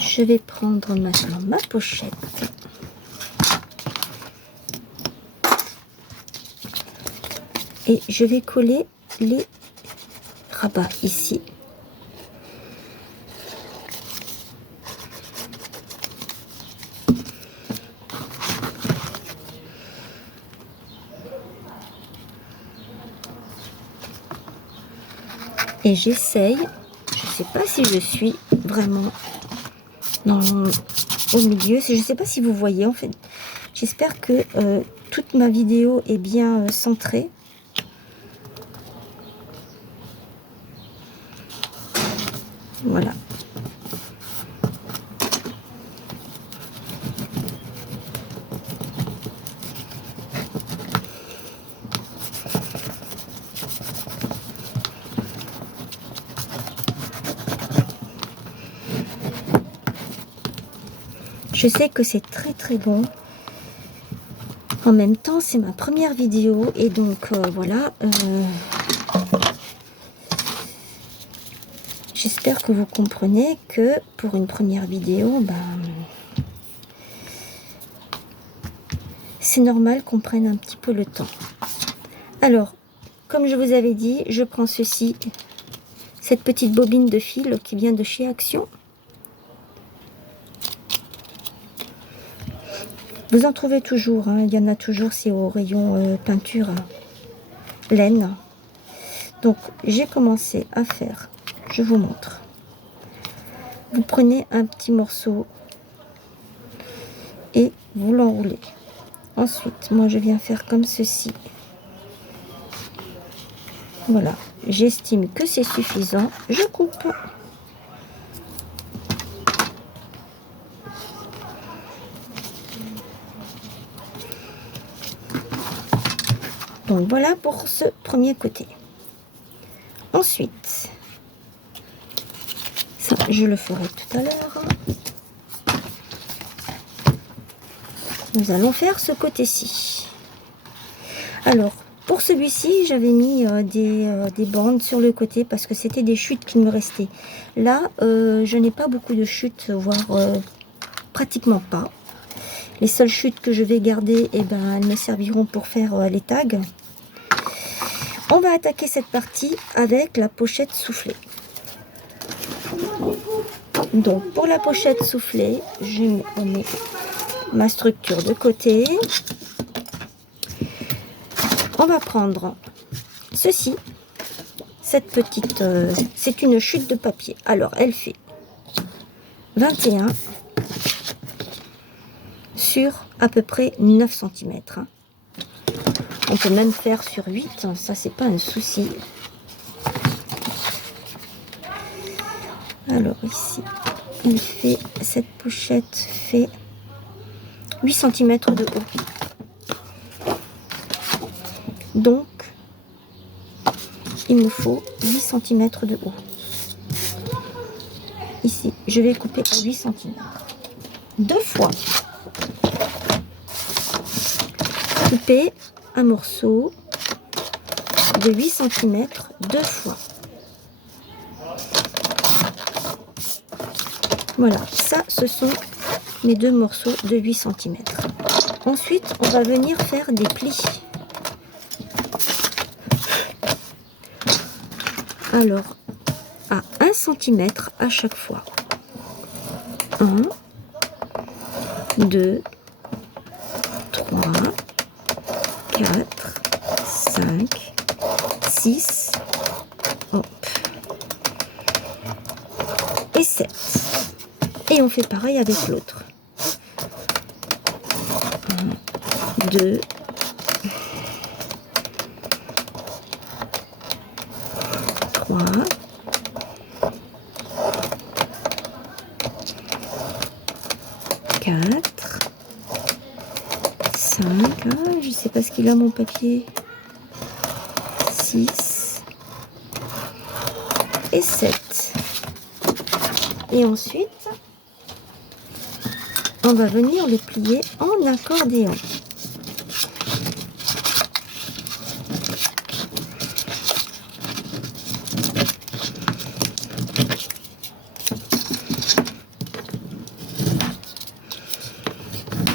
Je vais prendre maintenant ma pochette. Et je vais coller les rabats ici. Et j'essaye, je ne sais pas si je suis vraiment au milieu, je ne sais pas si vous voyez en fait. J'espère que toute ma vidéo est bien centrée. Voilà. Je sais que c'est très long. En même temps, c'est ma première vidéo et donc voilà. J'espère que vous comprenez que pour une première vidéo, c'est normal qu'on prenne un petit peu le temps. Alors, comme je vous avais dit, je prends ceci, cette petite bobine de fil qui vient de chez Action. Vous en trouvez toujours, hein, il y en a toujours, c'est au rayon peinture laine. Donc, j'ai commencé à faire, je vous montre. Vous prenez un petit morceau et vous l'enroulez. Ensuite, moi je viens faire comme ceci. Voilà, j'estime que c'est suffisant. Je coupe. Donc voilà pour ce premier côté. Ensuite, ça je le ferai tout à l'heure. Nous allons faire ce côté-ci. Alors, pour celui-ci, j'avais mis des bandes sur le côté parce que c'était des chutes qui me restaient. Là, je n'ai pas beaucoup de chutes, voire pratiquement pas. Les seules chutes que je vais garder, elles me serviront pour faire les tags. On va attaquer cette partie avec la pochette soufflée. Donc, pour la pochette soufflée, je mets ma structure de côté. On va prendre ceci, cette petite, c'est une chute de papier. Alors, elle fait 21 sur à peu près 9 cm. On peut même faire sur 8, ça c'est pas un souci. Alors ici, il fait, cette pochette fait 8 cm de haut. Donc, il me faut 8 cm de haut. Ici, je vais couper à 8 cm. 2 fois. Couper un morceau de 8 cm 2 fois. Voilà, ça ce sont mes 2 morceaux de 8 cm. Ensuite, on va venir faire des plis. Alors, à 1 cm à chaque fois. 1, 2, 3, 4, 5, 6, hop, et 7. Et on fait pareil avec l'autre. 1, 2, 3, 4, 5, je sais pas ce qu'il a mon papier, 6 et 7. Et ensuite, on va venir les plier en accordéon.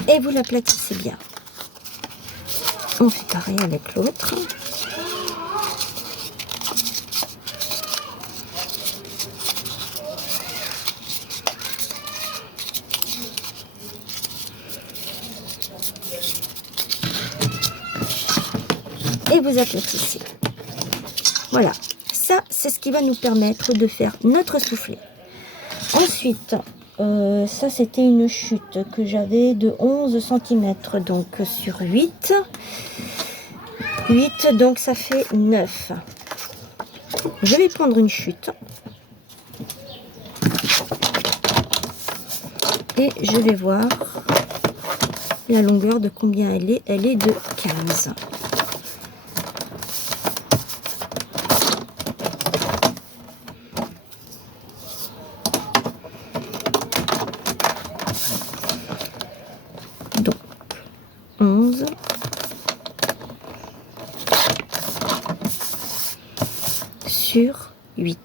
Et vous l'aplatissez bien. On fait pareil avec l'autre. Et vous aplatissez. Voilà, ça c'est ce qui va nous permettre de faire notre soufflet. Ensuite, ça c'était une chute que j'avais de 11 cm, donc sur 8. 8, donc ça fait 9. Je vais prendre une chute. Et je vais voir la longueur de combien elle est. Elle est de 15. Donc 11 sur 8.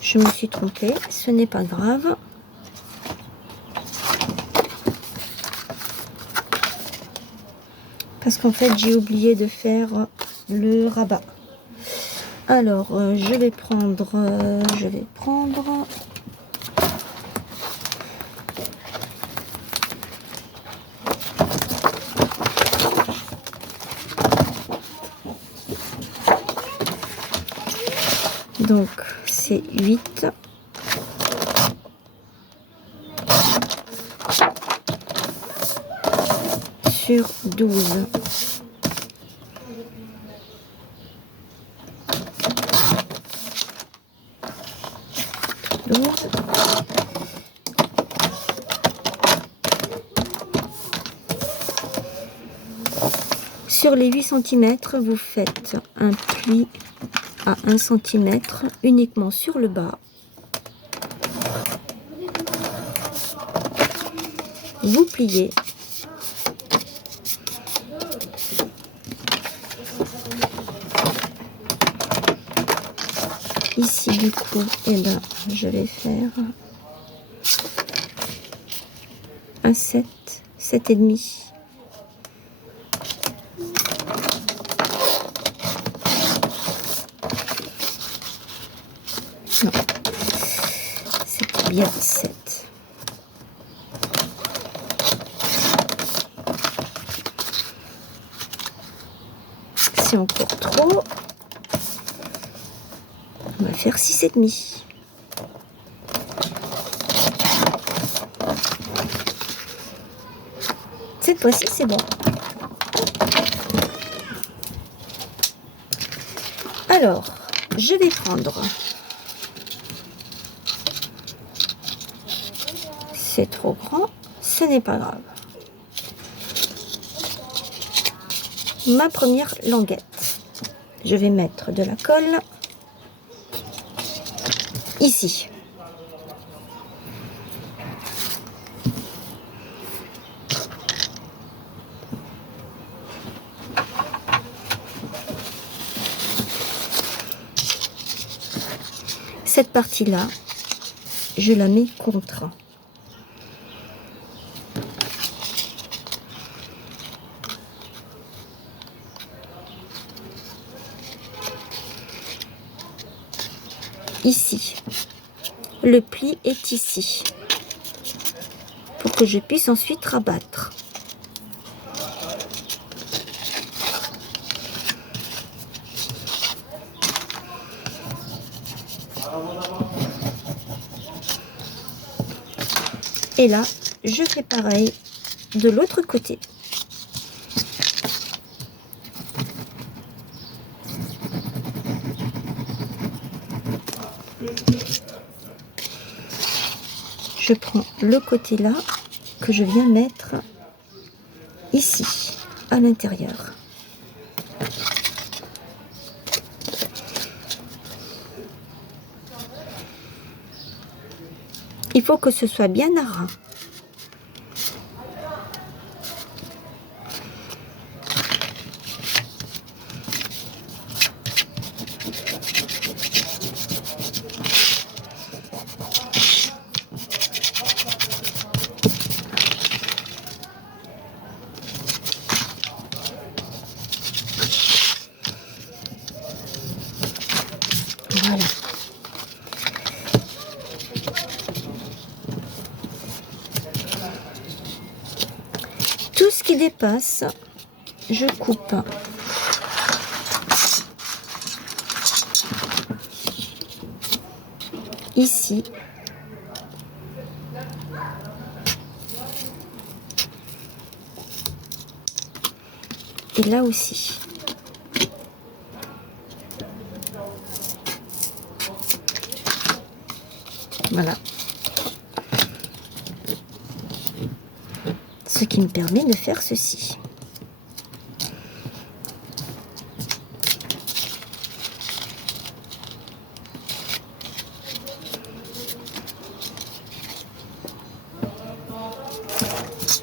Je me suis trompée, ce n'est pas grave. Parce qu'en fait, j'ai oublié de faire le rabat. Alors, je vais prendre donc c'est 8 sur 12. Sur les 8 cm, vous faites un pli à 1 cm uniquement sur le bas. Vous pliez. Ici, du coup, eh ben, je vais faire un 7, 7,5. Non, c'est bien 7. C'est encore trop. On va faire 6,5. Cette fois-ci, c'est bon. Alors, je vais prendre. C'est trop grand, ce n'est pas grave. ma première languette. Je vais mettre de la colle ici. Cette partie-là, je la mets contre. Ici, le pli est ici, pour que je puisse ensuite rabattre. Et là, je fais pareil de l'autre côté. Je prends le côté là que je viens mettre ici, à l'intérieur. Il faut que ce soit bien à ras. Voilà. Tout ce qui dépasse, je coupe. Ici. Et là aussi. Voilà. Ce qui me permet de faire ceci.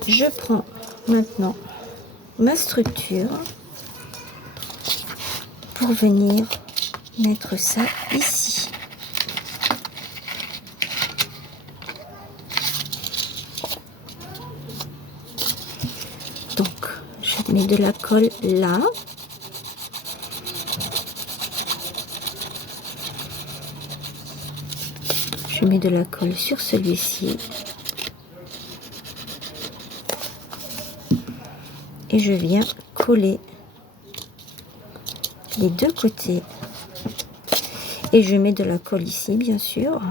Je prends maintenant ma structure pour venir mettre ça ici. Donc, je mets de la colle là. Je mets de la colle sur celui-ci. Et je viens coller les deux côtés. Et je mets de la colle ici, bien sûr.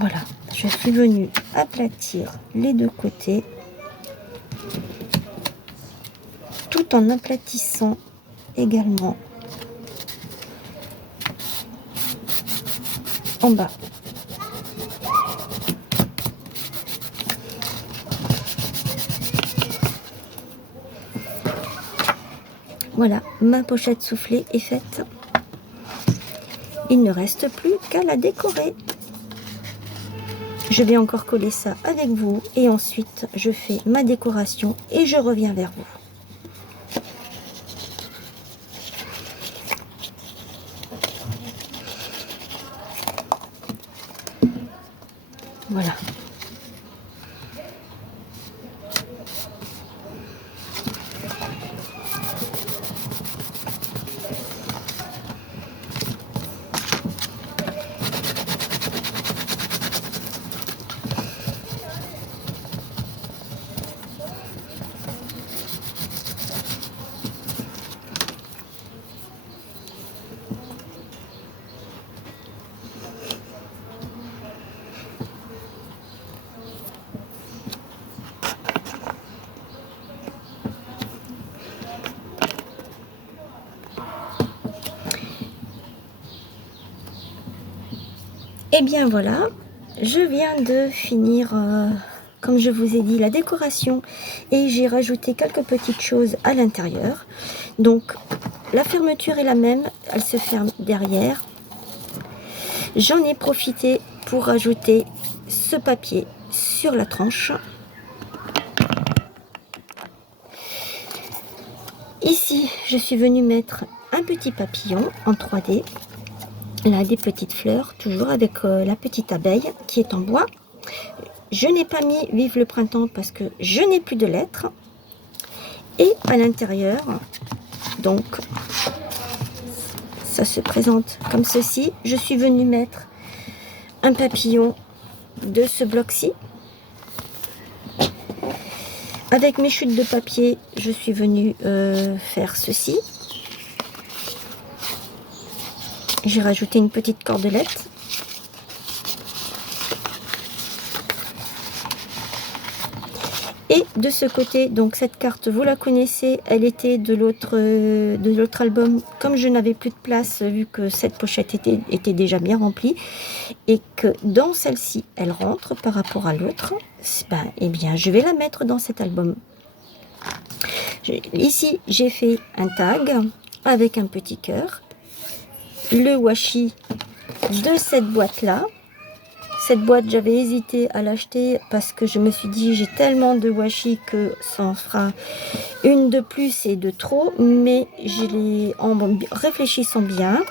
Voilà, je suis venue aplatir les deux côtés tout en aplatissant également en bas. Voilà, ma pochette soufflée est faite. Il ne reste plus qu'à la décorer. Je vais encore coller ça avec vous et ensuite je fais ma décoration et je reviens vers vous. Voilà. Et bien voilà, je viens de finir, comme je vous ai dit, la décoration et j'ai rajouté quelques petites choses à l'intérieur. Donc la fermeture est la même, elle se ferme derrière. J'en ai profité pour rajouter ce papier sur la tranche. Ici, je suis venue mettre un petit papillon en 3D. Là, des petites fleurs, toujours avec la petite abeille qui est en bois. Je n'ai pas mis Vive le printemps parce que je n'ai plus de lettres. Et à l'intérieur, donc, ça se présente comme ceci. Je suis venue mettre un papillon de ce bloc-ci. Avec mes chutes de papier, je suis venue faire ceci. J'ai rajouté une petite cordelette. Et de ce côté, donc cette carte, vous la connaissez, elle était de l'autre album. Comme je n'avais plus de place, vu que cette pochette était déjà bien remplie, et que dans celle-ci, elle rentre par rapport à l'autre, ben, eh bien, je vais la mettre dans cet album. Ici, j'ai fait un tag avec un petit cœur. Le washi de cette boîte là. Cette boîte, j'avais hésité à l'acheter parce que je me suis dit j'ai tellement de washi que ça en fera une de plus et de trop, mais en réfléchissant bien,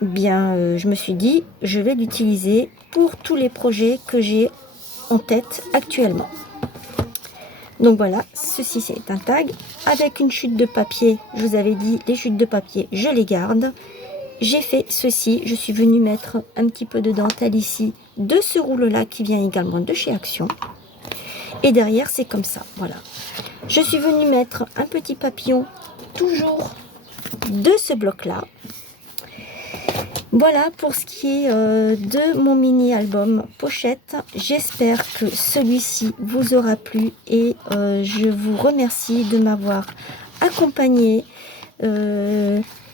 je me suis dit je vais l'utiliser pour tous les projets que j'ai en tête actuellement. Donc voilà, ceci c'est un tag avec une chute de papier. Je vous avais dit les chutes de papier, je les garde. J'ai fait ceci, je suis venue mettre un petit peu de dentelle ici, de ce rouleau-là qui vient également de chez Action. Et derrière, c'est comme ça, voilà. Je suis venue mettre un petit papillon, toujours de ce bloc-là. Voilà pour ce qui est de mon mini-album pochette. J'espère que celui-ci vous aura plu et je vous remercie de m'avoir accompagné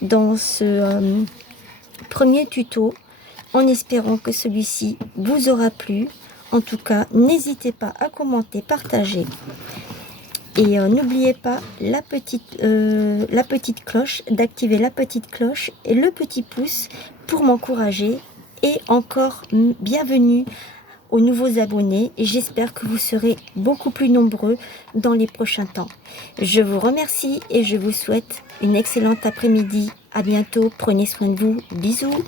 dans ce premier tuto, en espérant que celui-ci vous aura plu. En tout cas, n'hésitez pas à commenter, partager. Et n'oubliez pas la petite cloche, d'activer la petite cloche et le petit pouce pour m'encourager. Et encore bienvenue aux nouveaux abonnés. Et j'espère que vous serez beaucoup plus nombreux dans les prochains temps. Je vous remercie et je vous souhaite une excellente après-midi. À bientôt. Prenez soin de vous. Bisous.